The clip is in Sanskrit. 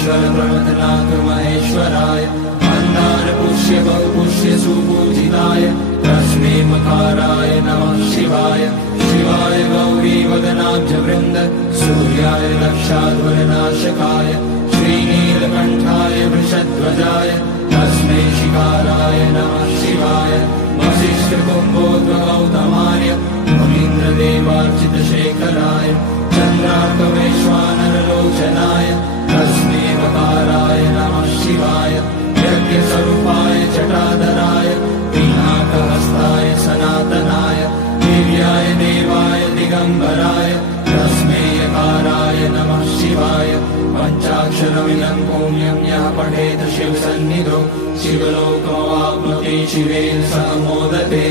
ईश्वर प्रमथनाथ महेश्वराय मन्दारपुष्य बहुपुष्य सुपूजिताय तस्मै मकाराय नमः शिवाय शिवाय गौरी वदनाब्जवृन्द सूर्याय दक्षाध्वरनाशकाय श्रीनीलकण्ठाय वृषध्वजाय तस्मै शिकाराय नमः शिवाय वसिष्ठकुम्भोद्भवगौतमाय मुनीन्द्रदेवार्चितशेखराय चन्द्रार्कवैश्वानरलोचनाय तस्मै मकाराय नमः शिवाय यज्ञस्वरूपाय जटाधराय पिनाकहस्ताय सनातनाय दिव्याय देवाय दिगम्बराय तस्मै यकाराय नमः शिवाय पञ्चाक्षरमिदं पुण्यं यः पठेत् शिवसन्निधौ शिवलोकमवाप्नोति शिवेन सह मोदते।